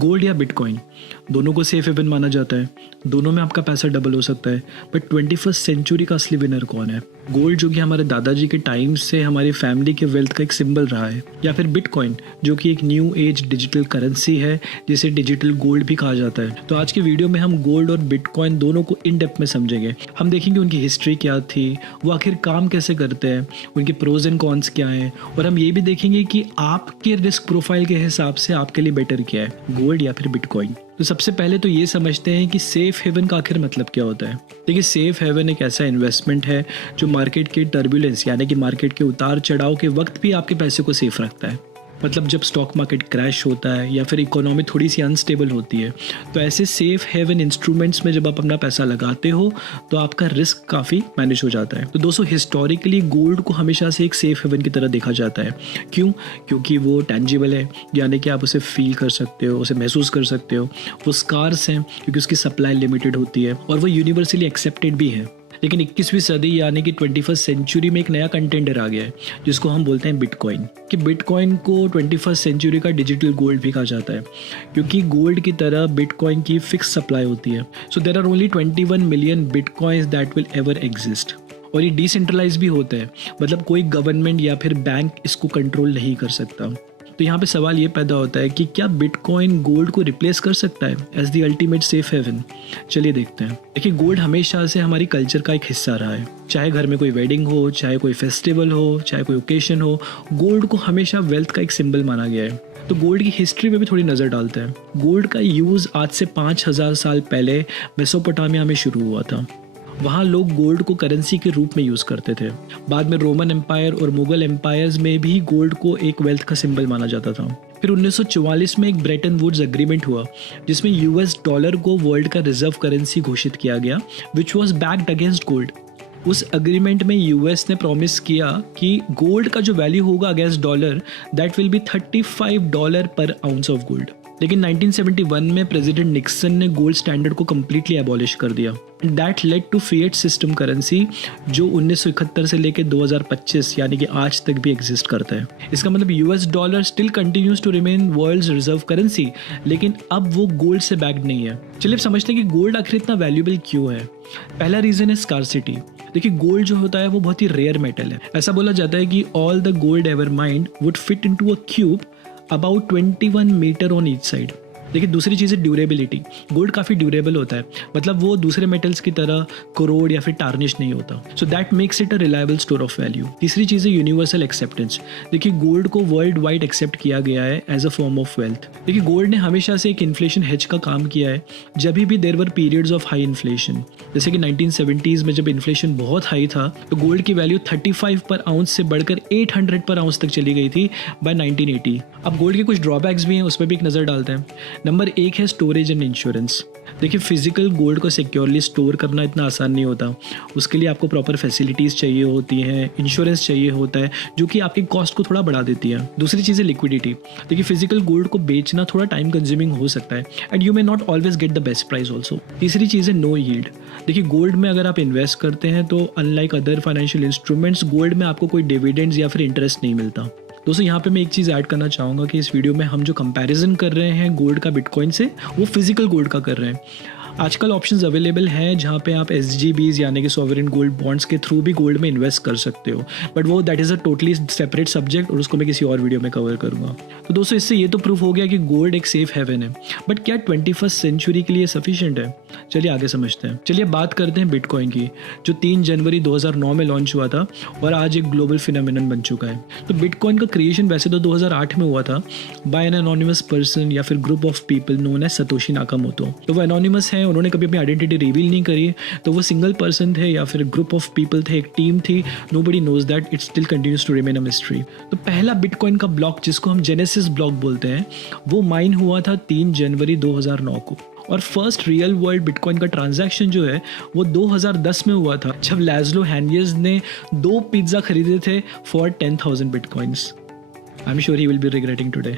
Gold या bitcoin दोनों को सेफ हेवन माना जाता है, दोनों में आपका पैसा डबल हो सकता है। बट 21st सेंचुरी का असली विनर कौन है? गोल्ड जो कि हमारे दादाजी के टाइम से हमारी फैमिली के वेल्थ का एक सिंबल रहा है, या फिर बिटकॉइन जो कि एक न्यू एज डिजिटल करेंसी है जिसे डिजिटल गोल्ड भी कहा जाता है। तो आज की वीडियो में हम गोल्ड और बिटकॉइन दोनों को इन डेप्थ में समझेंगे। हम देखेंगे उनकी हिस्ट्री क्या थी, वो आखिर काम कैसे करते हैं, उनके प्रोज एंड कॉन्स क्या हैं, और हम ये भी देखेंगे कि आपके रिस्क प्रोफाइल के हिसाब से आपके लिए बेटर क्या है, गोल्ड या फिर बिटकॉइन। तो सबसे पहले तो ये समझते हैं कि सेफ हेवन का आखिर मतलब क्या होता है। देखिए, सेफ हेवन एक ऐसा इन्वेस्टमेंट है जो मार्केट के टर्बुलेंस यानी कि मार्केट के उतार चढ़ाव के वक्त भी आपके पैसे को सेफ रखता है। मतलब जब स्टॉक मार्केट क्रैश होता है या फिर इकोनॉमी थोड़ी सी अनस्टेबल होती है, तो ऐसे सेफ हेवन इंस्ट्रूमेंट्स में जब आप अपना पैसा लगाते हो तो आपका रिस्क काफ़ी मैनेज हो जाता है। तो दोस्तों, हिस्टोरिकली गोल्ड को हमेशा से एक सेफ हेवन की तरह देखा जाता है। क्यों? क्योंकि वो टेंजिबल है, यानी कि आप उसे फील कर सकते हो, उसे महसूस कर सकते हो। वो स्कार्स हैं क्योंकि उसकी सप्लाई लिमिटेड होती है, और वो यूनिवर्सली एक्सेप्टेड भी है। लेकिन 21वीं सदी यानी कि 21st सेंचुरी में एक नया कंटेंडर आ गया है जिसको हम बोलते हैं बिटकॉइन। कि बिटकॉइन को 21st सेंचुरी का डिजिटल गोल्ड भी कहा जाता है, क्योंकि गोल्ड की तरह बिटकॉइन की फिक्स सप्लाई होती है। So there are only 21 million bitcoins that will ever exist. और ये डिसेंट्रलाइज भी होता है, मतलब कोई गवर्नमेंट या फिर बैंक इसको कंट्रोल नहीं कर सकता। तो यहाँ पे सवाल ये पैदा होता है कि क्या बिटकॉइन गोल्ड को रिप्लेस कर सकता है as the ultimate safe haven? चलिए देखते हैं। देखिए, गोल्ड हमेशा से हमारी कल्चर का एक हिस्सा रहा है। चाहे घर में कोई वेडिंग हो, चाहे कोई फेस्टिवल हो, चाहे कोई ओकेशन हो, गोल्ड को हमेशा वेल्थ का एक सिंबल माना गया है। तो गोल्ड की हिस्ट्री में भी थोड़ी नज़र डालते हैं। गोल्ड का यूज़ आज से 5000 साल पहले मेसोपोटामिया में शुरू हुआ था। वहाँ लोग गोल्ड को करेंसी के रूप में यूज़ करते थे। बाद में रोमन एम्पायर और मुगल एम्पायर्स में भी गोल्ड को एक वेल्थ का सिंबल माना जाता था। फिर 1944 में एक ब्रेटन वुड्स एग्रीमेंट हुआ जिसमें यूएस डॉलर को वर्ल्ड का रिजर्व करेंसी घोषित किया गया, which was backed against gold. उस एग्रीमेंट में यूएस ने प्रॉमिस किया कि गोल्ड का जो वैल्यू होगा against dollar, that will be $35 पर आउंस ऑफ गोल्ड। लेकिन 1971 में प्रेसिडेंट निक्सन ने गोल्ड स्टैंडर्ड को कम्प्लीटली एबॉलिश कर दिया। That led to fiat system currency, जो 1971 से लेकर 2025 यानी कि आज तक भी एग्जिस्ट करता है। इसका मतलब US dollar still continues to remain world's reserve currency, लेकिन अब वो गोल्ड से बैक्ड नहीं है। चलिए अब समझते हैं कि गोल्ड आखिर इतना वैल्यूएबल क्यों है। पहला रीजन है स्कार्सिटी। देखिए, गोल्ड जो होता है वो बहुत ही रेयर मेटल है। ऐसा बोला जाता है कि all the gold ever mined would fit into a cube about 21 metre on each side. देखिए, दूसरी चीज़ है ड्यूरेबिलिटी। गोल्ड काफ़ी ड्यूरेबल होता है, मतलब वो दूसरे मेटल्स की तरह कोरोड या फिर टार्निश नहीं होता। So that makes it a reliable store of value. तीसरी चीज़ है यूनिवर्सल एक्सेप्टेंस। देखिए, गोल्ड को वर्ल्ड वाइड एक्सेप्ट किया गया है as a form of wealth. देखिए, गोल्ड ने हमेशा से एक इन्फ्लेशन हेज का काम किया है। जब भी there were periods of high inflation, जैसे कि 1970s में जब इन्फ्लेशन बहुत हाई था, तो गोल्ड की वैल्यू 35 पर आउंस से बढ़कर 800 पर आउंस तक चली गई थी बाय 1980। अब गोल्ड के कुछ ड्रॉबैक्स भी हैं, उस पर भी एक नज़र डालते हैं। नंबर 1 है स्टोरेज एंड इंश्योरेंस। देखिए, फिजिकल गोल्ड को सिक्योरली स्टोर करना इतना आसान नहीं होता। उसके लिए आपको प्रॉपर फैसिलिटीज़ चाहिए होती हैं, इंश्योरेंस चाहिए होता है, जो कि आपकी कॉस्ट को थोड़ा बढ़ा देती है। दूसरी चीज़ है लिक्विडिटी। देखिए, फिजिकल गोल्ड को बेचना थोड़ा टाइम कंज्यूमिंग हो सकता है, and you may not always get the best price also. तीसरी चीज़ है नो यील्ड। देखिए, गोल्ड में अगर आप इन्वेस्ट करते हैं तो unlike other financial instruments, gold में आपको कोई डिविडेंड्स या फिर इंटरेस्ट नहीं मिलता। दोस्तों, यहाँ पे मैं एक चीज़ ऐड करना चाहूँगा कि इस वीडियो में हम जो कंपैरिजन कर रहे हैं गोल्ड का बिटकॉइन से, वो फिजिकल गोल्ड का कर रहे हैं। आजकल ऑप्शंस अवेलेबल हैं जहाँ पे आप SGBs यानी कि सॉवरेन गोल्ड बॉन्ड्स के थ्रू भी गोल्ड में इन्वेस्ट कर सकते हो, बट वो that is a totally separate subject, और उसको मैं किसी और वीडियो में कवर करूँगा। तो दोस्तों, इससे ये तो प्रूफ हो गया कि गोल्ड एक सेफ हेवन है, बट क्या 21st सेंचुरी के लिए सफिशिएंट है? चलिए आगे समझते हैं। चलिए बात करते हैं बिटकॉइन की, जो 3 जनवरी 2009 में लॉन्च हुआ था और आज एक ग्लोबल फिनोमिनन बन चुका है। तो बिटकॉइन का क्रिएशन वैसे तो 2008 में हुआ था बाय एन एनोनिमस पर्सन या फिर group of people known as Satoshi Nakamoto. तो वो एनोनिमस है, उन्होंने कभी अपनी आइडेंटिटी रिवील नहीं करी, तो वो सिंगल पर्सन थे या फिर ग्रुप ऑफ पीपल थे, एक टीम थी, nobody knows that, it still continues to remain a mystery. तो पहला बिटकॉइन का ब्लॉक, जिसको हम जेनेसिस ब्लॉक बोलते हैं, वो माइन हुआ था 3 जनवरी 2009 को। और फर्स्ट रियल वर्ल्ड बिटकॉइन का ट्रांजैक्शन जो है वो 2010 में हुआ था, जब लैज़लो हैनियस ने 2 पिज्ज़ा खरीदे थे for 10,000 bitcoins. I am sure he will be regretting today.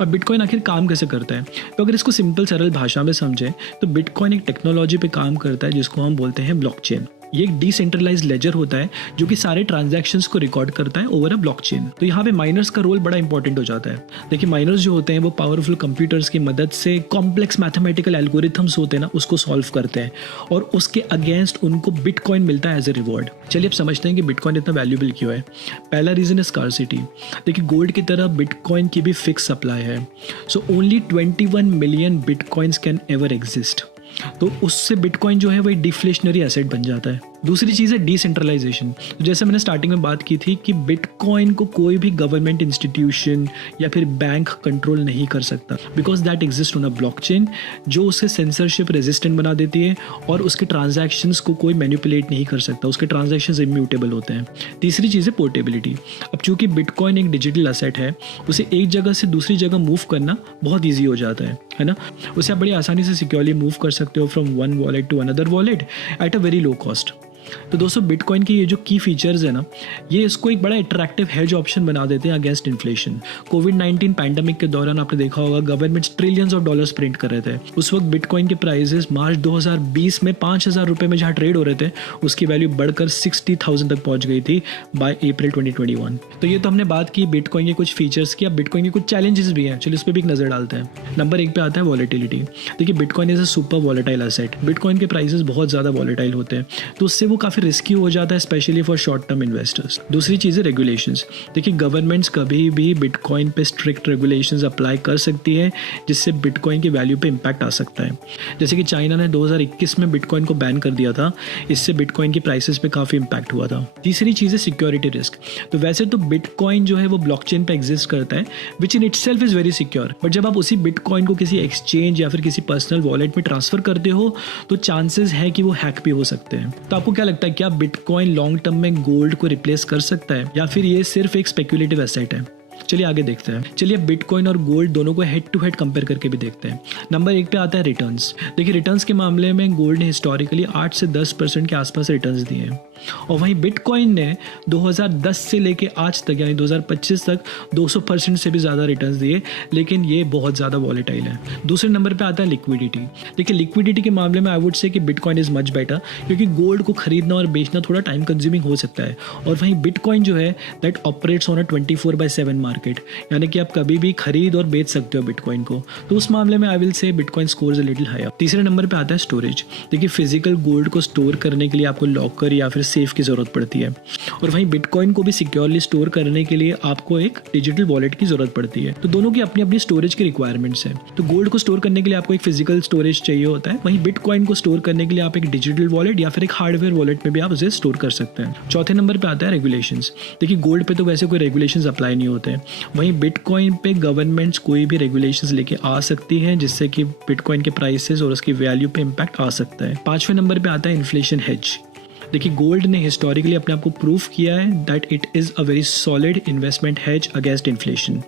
और बिटकॉइन आखिर काम कैसे करता है? तो अगर इसको सिंपल सरल भाषा में समझें तो बिटकॉइन एक टेक्नोलॉजी पे काम करता है जिसको हम बोलते हैं ब्लॉकचेन। ये एक डिसेंट्रलाइज्ड लेजर होता है जो कि सारे ट्रांजैक्शंस को रिकॉर्ड करता है ओवर अ ब्लॉकचेन। तो यहाँ पे माइनर्स का रोल बड़ा इंपॉर्टेंट हो जाता है। देखिए माइनर्स जो होते हैं वो पावरफुल कंप्यूटर्स की मदद से कॉम्प्लेक्स मैथमेटिकल एल्गोरिथम्स होते हैं ना उसको सॉल्व करते हैं और उसके अगेंस्ट उनको बिटकॉइन मिलता है एज ए रिवॉर्ड। चलिए अब समझते हैं कि बिटकॉइन इतना वैल्यूएबल क्यों है। पहला रीजन है स्कार्सिटी। देखिए गोल्ड की तरह बिटकॉइन की भी फिक्स सप्लाई है, so only 21 million bitcoins can ever exist. तो उससे बिटकॉइन जो है वो डिफ्लेशनरी एसेट बन जाता है। दूसरी चीज़ है डिसेंट्रलाइजेशन। तो जैसे मैंने स्टार्टिंग में बात की थी कि बिटकॉइन को कोई भी गवर्नमेंट इंस्टीट्यूशन या फिर बैंक कंट्रोल नहीं कर सकता, because that exist on a blockchain जो उसे सेंसरशिप रेजिस्टेंट बना देती है और उसके ट्रांजैक्शंस को कोई मैनिपुलेट नहीं कर सकता, उसके ट्रांजैक्शंस इम्यूटेबल होते हैं। तीसरी चीज़ है पोर्टेबिलिटी। अब चूंकि बिटकॉइन एक डिजिटल असेट है, उसे एक जगह से दूसरी जगह मूव करना बहुत ईजी हो जाता है ना। उसे आप बड़ी आसानी से सिक्योरली मूव कर सकते हो from one wallet to another wallet at a very low cost. तो दोस्तों बिटकॉइन की ये जो की फीचर्स है ना, ये इसको एक बड़ा अट्रैक्टिव हेज ऑप्शन बना देते हैं अगेंस्ट इन्फ्लेशन। कोविड-19 पैंडेमिक के दौरान आपने देखा होगा governments trillions of dollars print कर रहे थे। उस वक्त बिटकॉइन के प्राइसेस मार्च 2020 में 5,000 रुपये में जहाँ ट्रेड हो रहे थे उसकी वैल्यू बढ़कर 60,000 तक पहुंच गई थी बाय अप्रैल 2021। तो ये तो हमने बात की बिटकॉइन के कुछ फीचर्स की। अब बिटकॉइन के कुछ चैलेंजेस भी हैं, चलिए उस पर भी एक नज़र डालते हैं। नंबर 1 पे आता है वॉलेटिलिटी। देखिए bitcoin is a super volatile asset. Bitcoin के प्राइसेस बहुत ज़्यादा वॉलेटाइल होते हैं, तो उससे वो काफ़ी रिस्की हो जाता है, specially for short term investors. दूसरी चीज़ है रेगुलेशंस। देखिए गवर्नमेंट्स कभी भी बिटकॉइन पे स्ट्रिक्ट रेगुलेशंस अप्लाई कर सकती है जिससे बिटकॉइन की वैल्यू पे इम्पैक्ट आ सकता है। जैसे कि चाइना ने 2021 में बिटकॉइन को बैन कर दिया था, इससे बिटकॉइन की प्राइसेस पे काफ़ी इम्पैक्ट हुआ था। तीसरी चीज़ है सिक्योरिटी रिस्क। तो वैसे तो बिटकॉइन जो है वो ब्लॉकचेन पे एग्जिस्ट करता है which in itself is very secure, but जब आप उसी बिटकॉइन को किसी एक्सचेंज या फिर किसी पर्सनल वॉलेट में ट्रांसफर करते हो तो चांसेस है कि वो हैक भी हो सकते हैं। तो आपको क्या लगता है, क्या बिटकॉइन लॉन्ग टर्म में गोल्ड को रिप्लेस कर सकता है या फिर ये सिर्फ एक स्पेक्युलेटिव एसेट है? चलिए आगे देखते हैं। चलिए बिटकॉइन और गोल्ड दोनों को हेड टू हेड कंपेयर करके भी देखते हैं। नंबर 1 पे आता है रिटर्न्स। देखिए रिटर्न्स के मामले में गोल्ड ने हिस्टोरिकली 8 से 10% के आसपास रिटर्न्स दिए हैं और वहीं बिटकॉइन ने 2010 से लेके आज तक यानी 2025 तक 200% से भी ज़्यादा रिटर्न्स दिए, लेकिन ये बहुत ज़्यादा वॉलेटाइल है। दूसरे नंबर पे आता है लिक्विडिटी। देखिए लिक्विडिटी के मामले में आई वुड से कि बिटकॉइन इज़ मच बेटर, क्योंकि गोल्ड को खरीदना और बेचना थोड़ा टाइम कंज्यूमिंग हो सकता है और वहीं बिटकॉइन जो है that operates on a 24/7 market, यानी कि आप कभी भी खरीद और बेच सकते हो बिटकॉइन को। तो उस मामले में I will say bitcoin scores a little higher. तीसरे नंबर पे आता है स्टोरेज। देखिए फिजिकल गोल्ड को स्टोर करने के लिए आपको लॉकर या फिर सेफ की ज़रूरत पड़ती है और वहीं बिटकॉइन को भी सिक्योरली स्टोर करने के लिए आपको एक डिजिटल वॉलेट की ज़रूरत पड़ती है। तो दोनों की अपनी अपनी स्टोरेज की रिक्वायरमेंट्स है। तो गोल्ड को स्टोर करने के लिए आपको एक फिजिकल स्टोरेज चाहिए होता है, वहीं बिटकॉइन को स्टोर करने के लिए आप एक डिजिटल वॉलेट या फिर एक हार्डवेयर वॉलेट में भी आप उसे स्टोर कर सकते हैं। चौथे नंबर पर आता है रेगुलेशंस। देखिए गोल्ड पे तो वैसे कोई रेगुलेशंस अप्लाई नहीं होते हैं, वहीं बिटकॉइन पे गवर्नमेंट्स कोई भी रेगुलेशंस लेके आ सकती हैं जिससे कि बिटकॉइन के प्राइसेस और उसकी वैल्यू पे इम्पैक्ट आ सकता है। पांचवें नंबर पे आता है इन्फ्लेशन हेज। देखिए गोल्ड ने हिस्टोरिकली अपने आप को प्रूव किया है that it is a very solid investment hedge against inflation.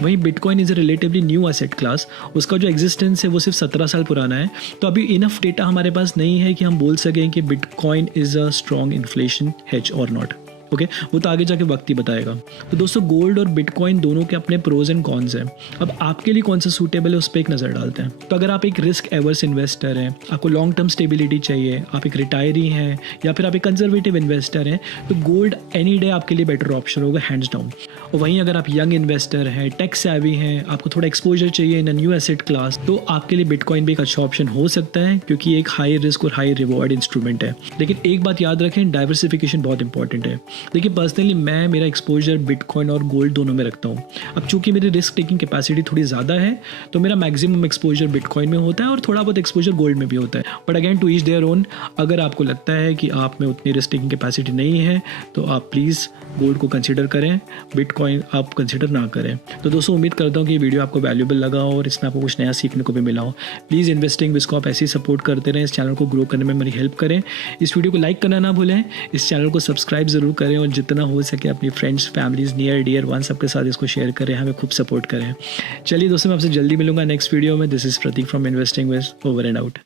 वहीं bitcoin is a relatively new asset class. उसका जो एग्जिस्टेंस है वो सिर्फ 17 साल पुराना है, तो अभी इनफ डेटा हमारे पास नहीं है कि हम बोल सकें कि bitcoin is a strong inflation hedge और नॉट। ओके, वो तो आगे जाके वक्त ही बताएगा। तो दोस्तों गोल्ड और बिटकॉइन दोनों के अपने प्रोज एंड कॉन्स हैं। अब आपके लिए कौन सा सूटेबल है उस पर एक नज़र डालते हैं। तो अगर आप एक रिस्क एवर्स इन्वेस्टर हैं, आपको लॉन्ग टर्म स्टेबिलिटी चाहिए, आप एक रिटायरी हैं या फिर आप एक कंजर्वेटिव इन्वेस्टर हैं, तो गोल्ड एनी डे आपके लिए बेटर ऑप्शन होगा हैंड्स डाउन। और वहीं अगर आप यंग इन्वेस्टर हैं, टेक सेवी हैं, आपको थोड़ा एक्सपोजर चाहिए इन अ न्यू एसेट क्लास, तो आपके लिए बिटकॉइन भी एक अच्छा ऑप्शन हो सकता है क्योंकि ये एक हाई रिस्क और हाई रिवॉर्ड इंस्ट्रूमेंट है। लेकिन एक बात याद रखें, डाइवर्सिफिकेशन बहुत इंपॉर्टेंट है। देखिए पर्सनली मैं मेरा एक्सपोजर बिटकॉइन और गोल्ड दोनों में रखता हूँ। अब चूंकि मेरी रिस्क टेकिंग कैपेसिटी थोड़ी ज़्यादा है तो मेरा मैक्सिमम एक्सपोजर बिटकॉइन में होता है और थोड़ा बहुत एक्सपोजर गोल्ड में भी होता है। But again to each their own, अगर आपको लगता है कि आप में उतनी रिस्क टेकिंग कैपेसिटी नहीं है तो आप प्लीज़ गोल्ड को कंसिडर करें, बिटकॉइन आप कंसिडर ना करें। तो दोस्तों उम्मीद करता हूँ कि ये वीडियो आपको वैल्यूबल लगा हो और इसमें आपको कुछ नया सीखने को भी मिला हो। प्लीज़ इन्वेस्टिंग विद को आप ऐसे ही सपोर्ट करते रहें, इस चैनल को ग्रो करने में मेरी हेल्प करें। इस वीडियो को लाइक करना ना भूलें, इस चैनल को सब्सक्राइब ज़रूर करें और जितना हो सके अपनी friends, families, near dear one सबके साथ इसको शेयर करें, हमें खूब सपोर्ट करें। चलिए दोस्तों मैं आपसे जल्दी मिलूंगा नेक्स्ट वीडियो में। This is Prateek from investing with, over and out.